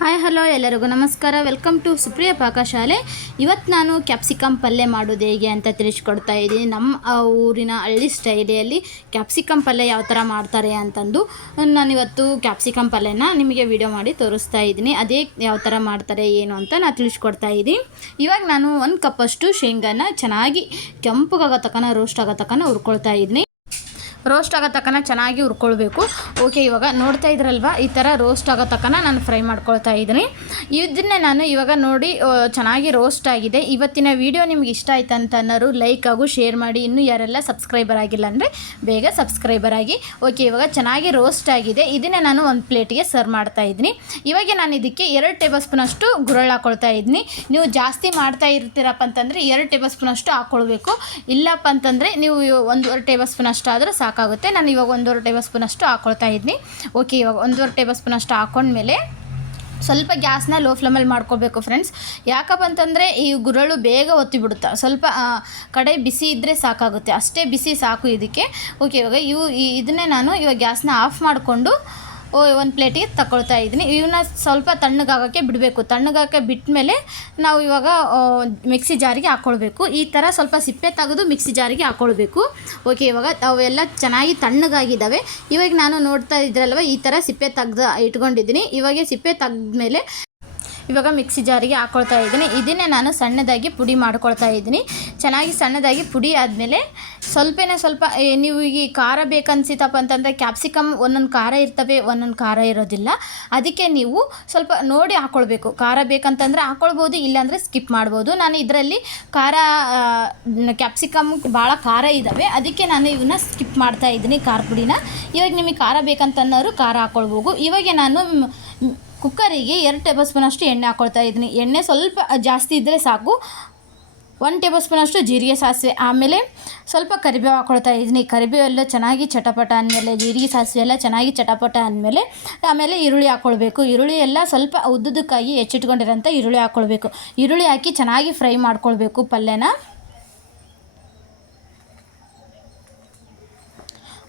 Hi, hello ಎಲ್ಲರಿಗೂ ನಮಸ್ಕಾರ. Welcome to Supriya ಪಾಕಶಾಲೆ ಇವತ್ತು ನಾನು ಕ್ಯಾಪ್ಸಿಕಮ್ ಪಲ್ಯ ಮಾಡೋದು ಹೇಗೆ ಅಂತ ತಿಳಿಸ್ಕೊಡ್ತಾ ಇದ್ದೀನಿ. ನಮ್ಮ ಊರಿನ ಹಳ್ಳಿ ಸ್ಟೈಲಿಯಲ್ಲಿ ಕ್ಯಾಪ್ಸಿಕಮ್ ಪಲ್ಯ ಯಾವ ಥರ ಮಾಡ್ತಾರೆ ಅಂತಂದು, ನಾನು ಇವತ್ತು ಕ್ಯಾಪ್ಸಿಕಮ್ ಪಲ್ಯನ ನಿಮಗೆ ವಿಡಿಯೋ ಮಾಡಿ ತೋರಿಸ್ತಾ ಇದ್ದೀನಿ. ಅದೇ ಯಾವ ಥರ ಮಾಡ್ತಾರೆ, ಏನು ಅಂತ ನಾನು ತಿಳಿಸ್ಕೊಡ್ತಾ ಇದ್ದೀನಿ. ಇವಾಗ ನಾನು ಒಂದು ಕಪ್ಪಷ್ಟು ಶೇಂಗಾನ ಚೆನ್ನಾಗಿ ಕೆಂಪಗಾಗೋ ತಕ್ಕನ ರೋಸ್ಟ್ ಆಗೋ ತಕ್ಕನ ಹುರ್ಕೊಳ್ತಾ ಇದ್ದೀನಿ. ರೋಸ್ಟ್ ಆಗೋ ತಕ್ಕನ ಚೆನ್ನಾಗಿ ಹುರ್ಕೊಳ್ಬೇಕು. ಓಕೆ ಇವಾಗ ನೋಡ್ತಾ ಇದ್ರಲ್ವಾ? ಈ ಥರ ರೋಸ್ಟ್ ಆಗೋ ತಕ್ಕನ ನಾನು ಫ್ರೈ ಮಾಡ್ಕೊಳ್ತಾ ಇದ್ದೀನಿ. ಇದನ್ನೇ ನಾನು ಇವಾಗ ನೋಡಿ ಚೆನ್ನಾಗಿ ರೋಸ್ಟ್ ಆಗಿದೆ. ಇವತ್ತಿನ ವಿಡಿಯೋ ನಿಮ್ಗೆ ಇಷ್ಟ ಆಯ್ತು ಅಂತ ಅನ್ನೋರು ಲೈಕ್ ಆಗು ಶೇರ್ ಮಾಡಿ. ಇನ್ನೂ ಯಾರೆಲ್ಲ ಸಬ್ಸ್ಕ್ರೈಬರ್ ಆಗಿಲ್ಲ ಅಂದರೆ ಬೇಗ ಸಬ್ಸ್ಕ್ರೈಬರ್ ಆಗಿ. ಓಕೆ ಇವಾಗ ಚೆನ್ನಾಗಿ ರೋಸ್ಟ್ ಆಗಿದೆ. ಇದನ್ನೇ ನಾನು ಒಂದು ಪ್ಲೇಟಿಗೆ ಸರ್ವ್ ಮಾಡ್ತಾ ಇದ್ದೀನಿ. ಇವಾಗ ನಾನು ಇದಕ್ಕೆ ಎರಡು ಟೇಬಲ್ ಸ್ಪೂನಷ್ಟು ಗುರಳ್ ಹಾಕೊಳ್ತಾ ಇದ್ದೀನಿ. ನೀವು ಜಾಸ್ತಿ ಮಾಡ್ತಾ ಇರ್ತೀರಪ್ಪ ಅಂತಂದರೆ ಎರಡು ಟೇಬಲ್ ಸ್ಪೂನಷ್ಟು ಹಾಕ್ಕೊಳ್ಬೇಕು ಇಲ್ಲಪ್ಪ ಅಂತಂದರೆ ನೀವು ಒಂದೂವರೆ ಟೇಬಲ್ ಸ್ಪೂನ್ ಅಷ್ಟು ಆದರೆ ಸಾಕಾಗುತ್ತೆ. ನಾನು ಇವಾಗ ಒಂದೂವರೆ ಟೇಬಲ್ ಸ್ಪೂನ್ ಅಷ್ಟು ಹಾಕ್ಕೊಳ್ತಾ ಇದ್ದೀನಿ ಓಕೆ ಇವಾಗ ಒಂದೂವರೆ ಟೇಬಲ್ ಸ್ಪೂನ್ ಅಷ್ಟು ಹಾಕೊಂಡ್ಮೇಲೆ ಸ್ವಲ್ಪ ಗ್ಯಾಸ್ನ ಲೋ ಫ್ಲೇಮಲ್ಲಿ ಮಾಡ್ಕೋಬೇಕು ಫ್ರೆಂಡ್ಸ್ ಯಾಕಪ್ಪ ಅಂತಂದರೆ ಈ ಗುರಳು ಬೇಗ ಒತ್ತಿ ಬಿಡುತ್ತೆ ಸ್ವಲ್ಪ ಕಡೆ ಬಿಸಿ ಇದ್ದರೆ ಸಾಕಾಗುತ್ತೆ. ಅಷ್ಟೇ ಬಿಸಿ ಸಾಕು ಇದಕ್ಕೆ. ಓಕೆ ಇವಾಗ ಇವು ಇದನ್ನೇ ನಾನು ಇವಾಗ ಗ್ಯಾಸ್ನ ಆಫ್ ಮಾಡಿಕೊಂಡು ಒಂದು ಪ್ಲೇಟಿಗೆ ತಗೊಳ್ತಾ ಇದ್ದೀನಿ. ಇವನ್ನ ಸ್ವಲ್ಪ ತಣ್ಣಗಾಗೋಕ್ಕೆ ಬಿಡಬೇಕು. ತಣ್ಣಗಾಗಕ್ಕೆ ಬಿಟ್ಟ ಮೇಲೆ ನಾವು ಇವಾಗ ಮಿಕ್ಸಿ ಜಾರಿಗೆ ಹಾಕ್ಕೊಳ್ಬೇಕು ಈ ಥರ ಸ್ವಲ್ಪ ಸಿಪ್ಪೆ ತೆಗೆದು ಮಿಕ್ಸಿ ಜಾರಿಗೆ ಹಾಕ್ಕೊಳ್ಬೇಕು ಓಕೆ, ಇವಾಗ ಅವೆಲ್ಲ ಚೆನ್ನಾಗಿ ತಣ್ಣಗಾಗಿದ್ದಾವೆ. ಇವಾಗ ನಾನು ನೋಡ್ತಾ ಇದ್ರಲ್ವ, ಈ ಥರ ಸಿಪ್ಪೆ ತೆಗ್ದು ಇಟ್ಕೊಂಡಿದ್ದೀನಿ. ಇವಾಗ ಸಿಪ್ಪೆ ತೆಗ್ದ್ಮೇಲೆ ಇವಾಗ ಮಿಕ್ಸಿ ಜಾರಿಗೆ ಹಾಕ್ಕೊಳ್ತಾ ಇದ್ದೀನಿ. ಇದನ್ನೇ ನಾನು ಸಣ್ಣದಾಗಿ ಪುಡಿ ಮಾಡ್ಕೊಳ್ತಾ ಇದ್ದೀನಿ. ಚೆನ್ನಾಗಿ ಸಣ್ಣದಾಗಿ ಪುಡಿ ಆದಮೇಲೆ ಸ್ವಲ್ಪನೇ ಸ್ವಲ್ಪ ನೀವು ಈ ಖಾರ ಬೇಕನ್ಸಿತಪ್ಪ ಅಂತಂದರೆ ಕ್ಯಾಪ್ಸಿಕಮ್ ಒಂದೊಂದು ಖಾರ ಇರ್ತವೆ, ಒಂದೊಂದು ಖಾರ ಇರೋದಿಲ್ಲ. ಅದಕ್ಕೆ ನೀವು ಸ್ವಲ್ಪ ನೋಡಿ ಹಾಕ್ಕೊಳ್ಬೇಕು ಖಾರ ಬೇಕಂತಂದರೆ ಹಾಕ್ಕೊಳ್ಬೋದು ಇಲ್ಲಾಂದರೆ ಸ್ಕಿಪ್ ಮಾಡ್ಬೋದು. ನಾನು ಇದರಲ್ಲಿ ಖಾರ ಕ್ಯಾಪ್ಸಿಕಮ್ ಭಾಳ ಖಾರ ಇದ್ದಾವೆ ಅದಕ್ಕೆ ನಾನು ಇವನ್ನ ಸ್ಕಿಪ್ ಮಾಡ್ತಾ ಇದ್ದೀನಿ ಖಾರ ಪುಡಿನ. ಇವಾಗ ನಿಮಗೆ ಖಾರ ಬೇಕಂತನ್ನೋರು ಖಾರ ಹಾಕ್ಕೊಳ್ಬೋದು ಇವಾಗ ನಾನು ಕುಕ್ಕರಿಗೆ ಎರಡು ಟೇಬಲ್ ಸ್ಪೂನ್ ಅಷ್ಟು ಎಣ್ಣೆ ಹಾಕ್ಕೊಳ್ತಾ ಇದ್ದೀನಿ. ಎಣ್ಣೆ ಸ್ವಲ್ಪ ಜಾಸ್ತಿ ಇದ್ದರೆ ಸಾಕು. ಒನ್ ಟೇಬಲ್ ಸ್ಪೂನಷ್ಟು ಜೀರಿಗೆ ಸಾಸಿವೆ. ಆಮೇಲೆ ಸ್ವಲ್ಪ ಕರಿಬೇವು ಹಾಕ್ಕೊಳ್ತಾ ಇದ್ದೀನಿ. ಕರಿಬೇವು ಎಲ್ಲ ಚೆನ್ನಾಗಿ ಚಟಪಟ ಅಂದಮೇಲೆ, ಜೀರಿಗೆ ಸಾಸಿವೆ ಎಲ್ಲ ಚೆನ್ನಾಗಿ ಚಟಪಟ ಅಂದಮೇಲೆ, ಆಮೇಲೆ ಈರುಳ್ಳಿ ಹಾಕ್ಕೊಳ್ಬೇಕು ಈರುಳ್ಳಿ ಎಲ್ಲ ಸ್ವಲ್ಪ ಉದ್ದುದಕ್ಕಾಗಿ ಹೆಚ್ಚಿಟ್ಕೊಂಡಿರೋಂಥ ಈರುಳ್ಳಿ ಹಾಕ್ಕೊಳ್ಬೇಕು ಈರುಳ್ಳಿ ಹಾಕಿ ಚೆನ್ನಾಗಿ ಫ್ರೈ ಮಾಡ್ಕೊಳ್ಬೇಕು ಪಲ್ಯನ.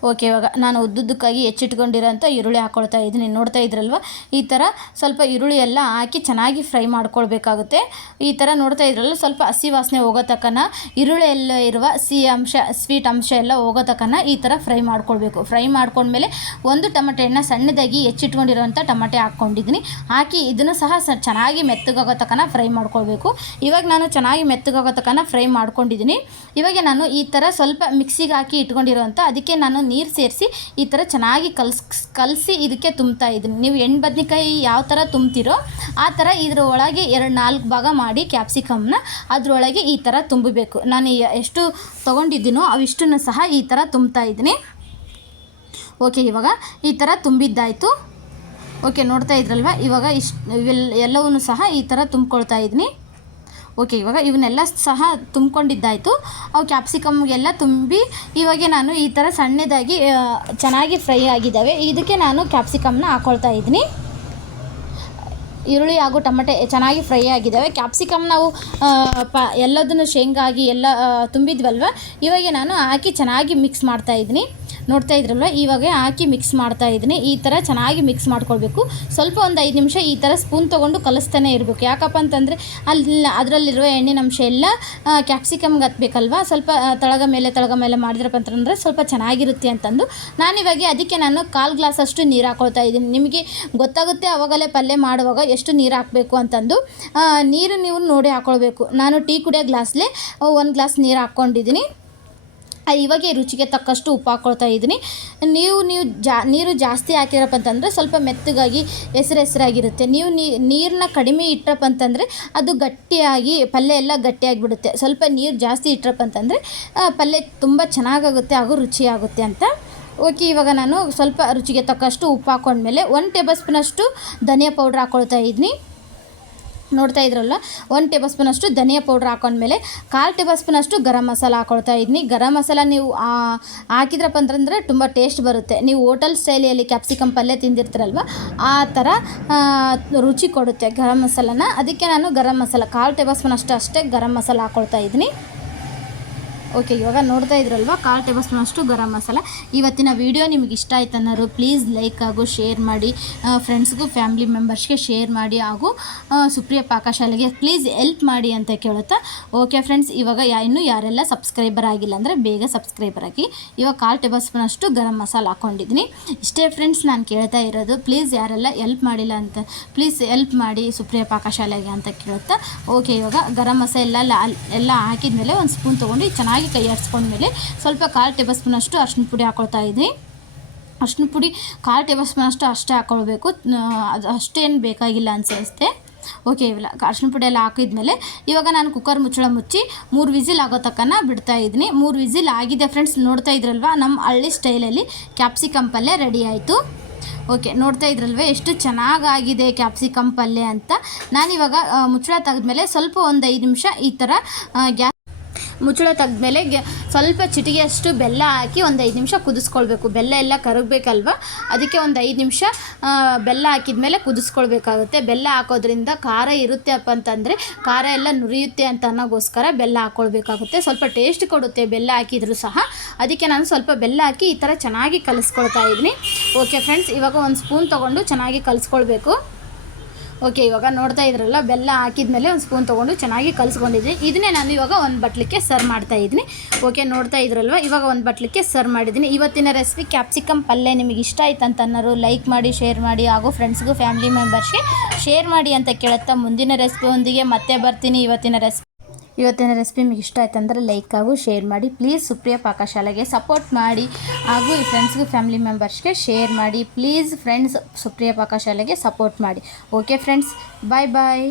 ಓಕೆ, ಇವಾಗ ನಾನು ಉದ್ದುದ್ದಕ್ಕಾಗಿ ಹೆಚ್ಚಿಟ್ಕೊಂಡಿರೋಂಥ ಈರುಳ್ಳಿ ಹಾಕ್ಕೊಳ್ತಾ ಇದ್ದೀನಿ. ನೋಡ್ತಾ ಇದ್ರಲ್ವ? ಈ ಥರ ಸ್ವಲ್ಪ ಈರುಳ್ಳಿ ಎಲ್ಲ ಹಾಕಿ ಚೆನ್ನಾಗಿ ಫ್ರೈ ಮಾಡ್ಕೊಳ್ಬೇಕಾಗುತ್ತೆ. ಈ ಥರ ನೋಡ್ತಾ ಇದ್ರಲ್ಲ ಸ್ವಲ್ಪ ಹಸಿ ವಾಸನೆ ಹೋಗೋ ತಕ್ಕನ ಈರುಳ್ಳಿಯಲ್ಲ ಇರುವ ಸಿಹಿ ಅಂಶ, ಸ್ವೀಟ್ ಅಂಶ ಎಲ್ಲ ಹೋಗೋ ತಕ್ಕನ ಈ ಥರ ಫ್ರೈ ಮಾಡ್ಕೊಳ್ಬೇಕು. ಫ್ರೈ ಮಾಡ್ಕೊಂಡ್ಮೇಲೆ ಒಂದು ಟಮಟೆ ಹಣ್ಣು ಸಣ್ಣದಾಗಿ ಹೆಚ್ಚಿಟ್ಕೊಂಡಿರೋಂಥ ಟೊಮೆಟೆ ಹಾಕ್ಕೊಂಡಿದ್ದೀನಿ. ಹಾಕಿ ಇದನ್ನು ಸಹ ಚೆನ್ನಾಗಿ ಮೆತ್ತಗಾಗೋ ತಕ್ಕನ ಫ್ರೈ ಮಾಡ್ಕೊಳ್ಬೇಕು. ಇವಾಗ ನಾನು ಚೆನ್ನಾಗಿ ಮೆತ್ತಗಾಗೋ ತಕ್ಕನ ಫ್ರೈ ಮಾಡ್ಕೊಂಡಿದ್ದೀನಿ. ಇವಾಗ ನಾನು ಈ ಥರ ಸ್ವಲ್ಪ ಮಿಕ್ಸಿಗೆ ಹಾಕಿ ಇಟ್ಕೊಂಡಿರೋಂಥ, ಅದಕ್ಕೆ ನಾನು ನೀರು ಸೇರಿಸಿ ಈ ಥರ ಚೆನ್ನಾಗಿ ಕಲ್ಸ್, ಕಲಸಿ ಇದಕ್ಕೆ ತುಂಬ್ತಾ ಇದ್ದೀನಿ. ನೀವು ಎಣ್ಣೆ ಬದ್ನೆಕಾಯಿ ಯಾವ ಥರ ತುಂಬ್ತಿರೋ ಆ ಥರ ಇದ್ರ ಒಳಗೆ ಎರಡು ನಾಲ್ಕು ಭಾಗ ಮಾಡಿ ಕ್ಯಾಪ್ಸಿಕಮ್ನ ಅದರೊಳಗೆ ಈ ಥರ ತುಂಬಬೇಕು. ನಾನು ಎಷ್ಟು ತೊಗೊಂಡಿದ್ದೀನೋ ಅವಿಷ್ಟನ್ನು ಸಹ ಈ ಥರ ತುಂಬ್ತಾ ಇದ್ದೀನಿ. ಓಕೆ, ಇವಾಗ ಈ ಥರ ತುಂಬಿದ್ದಾಯಿತು. ಓಕೆ, ನೋಡ್ತಾ ಇದ್ರಲ್ವ? ಇವಾಗ ಇಷ್ಟು ಇವೆಲ್ಲ ಸಹ ಈ ಥರ ತುಂಬ್ಕೊಳ್ತಾ ಇದ್ದೀನಿ. ಓಕೆ ಇವಾಗ ಇವನ್ನೆಲ್ಲ ಸಹ ತುಂಬ್ಕೊಂಡಿದ್ದಾಯಿತು. ಅವು ಕ್ಯಾಪ್ಸಿಕಮ್ಗೆಲ್ಲ ತುಂಬಿ ಇವಾಗ ನಾನು ಈ ಥರ ಸಣ್ಣದಾಗಿ ಚೆನ್ನಾಗಿ ಫ್ರೈ ಆಗಿದ್ದಾವೆ. ಇದಕ್ಕೆ ನಾನು ಕ್ಯಾಪ್ಸಿಕಮ್ನ ಹಾಕ್ಕೊಳ್ತಾ ಇದ್ದೀನಿ. ಈರುಳ್ಳಿ ಹಾಗೂ ಟಮಟೆ ಚೆನ್ನಾಗಿ ಫ್ರೈ ಆಗಿದ್ದಾವೆ. ಕ್ಯಾಪ್ಸಿಕಮ್ ನಾವು ಪ, ಎಲ್ಲದನ್ನು ಶೇಂಗಾ ಆಗಿ ಎಲ್ಲ ತುಂಬಿದ್ವಲ್ವ? ಇವಾಗ ನಾನು ಹಾಕಿ ಚೆನ್ನಾಗಿ ಮಿಕ್ಸ್ ಮಾಡ್ತಾ ಇದ್ದೀನಿ. ನೋಡ್ತಾ ಇದ್ರಲ್ವ? ಇವಾಗ ಹಾಕಿ ಮಿಕ್ಸ್ ಮಾಡ್ತಾ ಇದ್ದೀನಿ. ಈ ಥರ ಚೆನ್ನಾಗಿ ಮಿಕ್ಸ್ ಮಾಡ್ಕೊಳ್ಬೇಕು. ಸ್ವಲ್ಪ ಒಂದು ಐದು ನಿಮಿಷ ಈ ಥರ ಸ್ಪೂನ್ ತೊಗೊಂಡು ಕಲಿಸ್ತಾನೆ ಇರಬೇಕು. ಯಾಕಪ್ಪ ಅಂತಂದರೆ ಅಲ್ಲಿ ಅದರಲ್ಲಿರುವ ಎಣ್ಣೆನಂಶ ಎಲ್ಲ ಕ್ಯಾಪ್ಸಿಕಮ್ಗೆ ಹತ್ಬೇಕಲ್ವ? ಸ್ವಲ್ಪ ತಳಗ ಮೇಲೆ ತಳಗ ಮೇಲೆ ಮಾಡಿದ್ರಪ್ಪ ಅಂತಂದರೆ ಸ್ವಲ್ಪ ಚೆನ್ನಾಗಿರುತ್ತೆ ಅಂತಂದು. ನಾನಿವಾಗ ಅದಕ್ಕೆ ನಾನು ಕಾಲು ಗ್ಲಾಸಷ್ಟು ನೀರು ಹಾಕೊಳ್ತಾ ಇದ್ದೀನಿ. ನಿಮಗೆ ಗೊತ್ತಾಗುತ್ತೆ ಅವಾಗಲೇ ಪಲ್ಯ ಮಾಡುವಾಗ ಎಷ್ಟು ನೀರು ಹಾಕಬೇಕು ಅಂತಂದು. ನೀರು ನೀವು ನೋಡಿ ಹಾಕ್ಕೊಳ್ಬೇಕು ನಾನು ಟೀ ಕುಡಿಯೋ ಗ್ಲಾಸ್ಲೆ ಒಂದು ಗ್ಲಾಸ್ ನೀರು ಹಾಕ್ಕೊಂಡಿದ್ದೀನಿ. ಇವಾಗ ರುಚಿಗೆ ತಕ್ಕಷ್ಟು ಉಪ್ಪು ಹಾಕ್ಕೊಳ್ತಾ ಇದ್ದೀನಿ. ನೀವು ನೀವು ಜಾ, ನೀರು ಜಾಸ್ತಿ ಹಾಕಿರಪ್ಪ ಅಂತಂದರೆ ಸ್ವಲ್ಪ ಮೆತ್ತಗಾಗಿ ಹೆಸ್ರು ಹೆಸರಾಗಿರುತ್ತೆ ನೀವು ನೀರನ್ನ ಕಡಿಮೆ ಇಟ್ಟರಪ್ಪ ಅಂತಂದರೆ ಅದು ಗಟ್ಟಿಯಾಗಿ, ಪಲ್ಯ ಎಲ್ಲ ಗಟ್ಟಿಯಾಗಿಬಿಡುತ್ತೆ. ಸ್ವಲ್ಪ ನೀರು ಜಾಸ್ತಿ ಇಟ್ಟರಪ್ಪ ಅಂತಂದರೆ ಪಲ್ಯ ತುಂಬ ಚೆನ್ನಾಗಾಗುತ್ತೆ, ಹಾಗೂ ರುಚಿಯಾಗುತ್ತೆ ಅಂತ. ಓಕೆ, ಇವಾಗ ನಾನು ಸ್ವಲ್ಪ ರುಚಿಗೆ ತಕ್ಕಷ್ಟು ಉಪ್ಪು ಹಾಕ್ಕೊಂಡ್ಮೇಲೆ ಒನ್ ಟೇಬಲ್ ಸ್ಪೂನಷ್ಟು ಧನಿಯಾ ಪೌಡ್ರ್ ಹಾಕ್ಕೊಳ್ತಾ ಇದ್ದೀನಿ. ನೋಡ್ತಾ ಇದ್ರಲ್ಲ ಒಂದು ಟೇಬಲ್ ಸ್ಪೂನಷ್ಟು ಧನಿಯಾ ಪೌಡ್ರ್ ಹಾಕೊಂಡ್ಮೇಲೆ ಕಾಲು ಟೇಬಲ್ ಸ್ಪೂನಷ್ಟು ಗರಂ ಮಸಾಲ ಹಾಕೊಳ್ತಾ ಇದ್ದೀನಿ ಗರಂ ಮಸಾಲ ನೀವು ಹಾಕಿದ್ರಪ್ಪ ಅಂತಂದರೆ ತುಂಬ ಟೇಸ್ಟ್ ಬರುತ್ತೆ. ನೀವು ಹೋಟೆಲ್ ಸ್ಟೈಲಿಯಲ್ಲಿ ಕ್ಯಾಪ್ಸಿಕಮ್ ಪಲ್ಯ ತಿಂದಿರ್ತೀರಲ್ವ, ಆ ಥರ ರುಚಿ ಕೊಡುತ್ತೆ ಗರಂ ಮಸಾಲನ. ಅದಕ್ಕೆ ನಾನು ಗರಂ ಮಸಾಲ, ಕಾಲು ಟೇಬಲ್ ಸ್ಪೂನ್ ಅಷ್ಟು ಅಷ್ಟೇ ಗರಂ ಮಸಾಲ ಹಾಕೊಳ್ತಾ ಇದ್ದೀನಿ ಓಕೆ ಇವಾಗ ನೋಡ್ತಾ ಇದ್ರಲ್ವ? ಕಾಲು ಟೇಬಲ್ ಸ್ಪೂನ್ ಅಷ್ಟು ಗರಂ ಮಸಾಲ. ಇವತ್ತಿನ ವಿಡಿಯೋ ನಿಮಗೆ ಇಷ್ಟ ಆಯ್ತು ಅನ್ನೋರು ಪ್ಲೀಸ್ ಲೈಕ್ ಆಗು ಶೇರ್ ಮಾಡಿ ಫ್ರೆಂಡ್ಸ್ಗೂ ಫ್ಯಾಮಿಲಿ ಮೆಂಬರ್ಸ್ಗೆ ಶೇರ್ ಮಾಡಿ ಹಾಗೂ ಸುಪ್ರಿಯ ಪಾಕಶಾಲೆಗೆ ಪ್ಲೀಸ್ ಎಲ್ಪ್ ಮಾಡಿ ಅಂತ ಕೇಳುತ್ತಾ? ಓಕೆ ಫ್ರೆಂಡ್ಸ್ ಇವಾಗ ಇನ್ನೂ ಯಾರೆಲ್ಲ ಸಬ್ಸ್ಕ್ರೈಬರ್ ಆಗಿಲ್ಲ ಅಂದರೆ ಬೇಗ ಸಬ್ಸ್ಕ್ರೈಬರ್ ಆಗಿ. ಇವಾಗ ಕಾಲು ಟೇಬಲ್ ಸ್ಪೂನ್ ಅಷ್ಟು ಗರಂ ಮಸಾಲ ಹಾಕ್ಕೊಂಡಿದ್ದೀನಿ ಇಷ್ಟೇ ಫ್ರೆಂಡ್ಸ್ ನಾನು ಕೇಳ್ತಾ ಇರೋದು ಪ್ಲೀಸ್ ಯಾರೆಲ್ಲ ಎಲ್ಪ್ ಮಾಡಿಲ್ಲ ಅಂತ ಪ್ಲೀಸ್ ಎಲ್ಪ್ ಮಾಡಿ ಸುಪ್ರಿಯ ಪಾಕಶಾಲೆಗೆ ಅಂತ ಕೇಳುತ್ತಾ? ಓಕೆ ಇವಾಗ ಗರಂ ಮಸಾಲ ಎಲ್ಲ ಎಲ್ಲ ಹಾಕಿದ್ಮೇಲೆ ಒಂದು ಸ್ಪೂನ್ ತೊಗೊಂಡು ಚೆನ್ನಾಗಿ ಕೈ ಆಡಿಸ್ಕೊಂಡ್ಮೇಲೆ ಸ್ವಲ್ಪ ಕಾಲು ಟೇಬಲ್ ಸ್ಪೂನ್ ಅಷ್ಟು ಅರ್ಶಿನ ಪುಡಿ ಹಾಕೊಳ್ತಾ ಇದ್ದೀನಿ ಅರ್ಶಿನ ಪುಡಿ, ಕಾಲು ಟೇಬಲ್ ಸ್ಪೂನ್ ಅಷ್ಟು ಅಷ್ಟೇ ಹಾಕ್ಕೊಳ್ಬೇಕು ಅದು ಅಷ್ಟೇನು ಬೇಕಾಗಿಲ್ಲ ಅನಿಸುತ್ತೆ. ಓಕೆ, ಇವೆಲ್ಲ ಅರ್ಶಿನ ಪುಡಿ ಎಲ್ಲ ಹಾಕಿದ್ಮೇಲೆ ಇವಾಗ ನಾನು ಕುಕ್ಕರ್ ಮುಚ್ಚಳ ಮುಚ್ಚಿ ಮೂರು ವಿಸಿಲ್ ಆಗೋ ತಕ್ಕನ ಬಿಡ್ತಾ ಇದ್ದೀನಿ. ಮೂರು ವಿಸಿಲ್ ಆಗಿದೆ ಫ್ರೆಂಡ್ಸ್, ನೋಡ್ತಾ ಇದ್ರಲ್ವ? ನಮ್ಮ ಹಳ್ಳಿ ಸ್ಟೈಲಲ್ಲಿ ಕ್ಯಾಪ್ಸಿಕಮ್ ಪಲ್ಯ ರೆಡಿ ಆಯಿತು. ಓಕೆ, ನೋಡ್ತಾ ಇದ್ರಲ್ವೇ ಎಷ್ಟು ಚೆನ್ನಾಗಾಗಿದೆ ಕ್ಯಾಪ್ಸಿಕಮ್ ಪಲ್ಯ ಅಂತ. ನಾನಿವಾಗ ಮುಚ್ಚಳ ತೆಗೆದ್ಮೇಲೆ ಸ್ವಲ್ಪ ಒಂದು ಐದು ನಿಮಿಷ ಈ ಥರ ಗ್ಯಾಸ್ ಮುಚ್ಚಳ ತೆಗೆದ್ಮೇಲೆ ಸ್ವಲ್ಪ ಚಿಟಿಗೆಯಷ್ಟು ಬೆಲ್ಲ ಹಾಕಿ ಒಂದು ಐದು ನಿಮಿಷ ಕುದಿಸ್ಕೊಳ್ಬೇಕು. ಬೆಲ್ಲ ಎಲ್ಲ ಕರಗಬೇಕಲ್ವ? ಅದಕ್ಕೆ ಒಂದು ಐದು ನಿಮಿಷ ಬೆಲ್ಲ ಬೆಲ್ಲ ಹಾಕಿದ್ಮೇಲೆ ಕುದಿಸ್ಕೊಳ್ಬೇಕಾಗುತ್ತೆ. ಬೆಲ್ಲ ಹಾಕೋದ್ರಿಂದ ಖಾರ ಇರುತ್ತೆ ಅಪ್ಪ ಅಂತಂದರೆ ಖಾರ ಎಲ್ಲ ನುರಿಯುತ್ತೆ ಅಂತ ಅನ್ನೋಗೋಸ್ಕರ ಬೆಲ್ಲ ಹಾಕ್ಕೊಳ್ಬೇಕಾಗುತ್ತೆ ಸ್ವಲ್ಪ ಟೇಸ್ಟ್ ಕೊಡುತ್ತೆ ಬೆಲ್ಲ ಹಾಕಿದರೂ ಸಹ. ಅದಕ್ಕೆ ನಾನು ಸ್ವಲ್ಪ ಬೆಲ್ಲ ಹಾಕಿ ಈ ಥರ ಚೆನ್ನಾಗಿ ಕಲಿಸ್ಕೊಳ್ತಾ ಇದ್ದೀನಿ. ಓಕೆ ಫ್ರೆಂಡ್ಸ್ ಇವಾಗ ಒಂದು ಸ್ಪೂನ್ ತೊಗೊಂಡು ಚೆನ್ನಾಗಿ ಕಲಿಸ್ಕೊಳ್ಬೇಕು. ಓಕೆ ಇವಾಗ ನೋಡ್ತಾ ಇದ್ರಲ್ಲ, ಬೆಲ್ಲ ಹಾಕಿದ್ಮೇಲೆ ಒಂದು ಸ್ಪೂನ್ ತೊಗೊಂಡು ಚೆನ್ನಾಗಿ ಕಲಿಸ್ಕೊಂಡಿದ್ದೀನಿ ಇದನ್ನೇ ನಾನು ಇವಾಗ ಒಂದು ಬಟ್ಲಿಕ್ಕೆ ಸರ್ವ್ ಮಾಡ್ತಾ ಇದ್ದೀನಿ. ಓಕೆ ನೋಡ್ತಾ ಇದ್ರಲ್ವ? ಇವಾಗ ಒಂದು ಬಟ್ಲಿಕ್ಕೆ ಸರ್ವ್ ಮಾಡಿದ್ದೀನಿ. ಇವತ್ತಿನ ರೆಸಿಪಿ ಕ್ಯಾಪ್ಸಿಕಮ್ ಪಲ್ಯ ನಿಮಗೆ ಇಷ್ಟ ಆಯ್ತು ಅಂತ ಅನ್ನೋರು ಲೈಕ್ ಮಾಡಿ ಶೇರ್ ಮಾಡಿ, ಹಾಗೂ ಫ್ರೆಂಡ್ಸ್ಗೂ ಫ್ಯಾಮಿಲಿ ಮೆಂಬರ್ಸ್ಗೆ ಶೇರ್ ಮಾಡಿ ಅಂತ ಕೇಳುತ್ತಾ ಮುಂದಿನ ರೆಸಿಪಿ ಒಂದಿಗೆ ಮತ್ತೆ ಬರ್ತೀನಿ. ಇವತ್ತಿನ ರೆಸಿಪಿ ಇವತ್ತಿನ ರೆಸಿಪಿ ನಿಮಗೆ ಇಷ್ಟ ಆಯ್ತು ಅಂದರೆ ಲೈಕ್ ಆಗು ಶೇರ್ ಮಾಡಿ. ಪ್ಲೀಸ್ ಸುಪ್ರಿಯ ಪಾಕಶಾಲೆಗೆ ಸಪೋರ್ಟ್ ಮಾಡಿ. ಹಾಗೂ ಈ ಫ್ರೆಂಡ್ಸ್ಗೆ ಫ್ಯಾಮಿಲಿ ಮೆಂಬರ್ಸ್ಗೆ ಶೇರ್ ಮಾಡಿ. ಪ್ಲೀಸ್ ಫ್ರೆಂಡ್ಸ್ ಸುಪ್ರಿಯ ಪಾಕಶಾಲೆಗೆ ಸಪೋರ್ಟ್ ಮಾಡಿ. Okay friends bye bye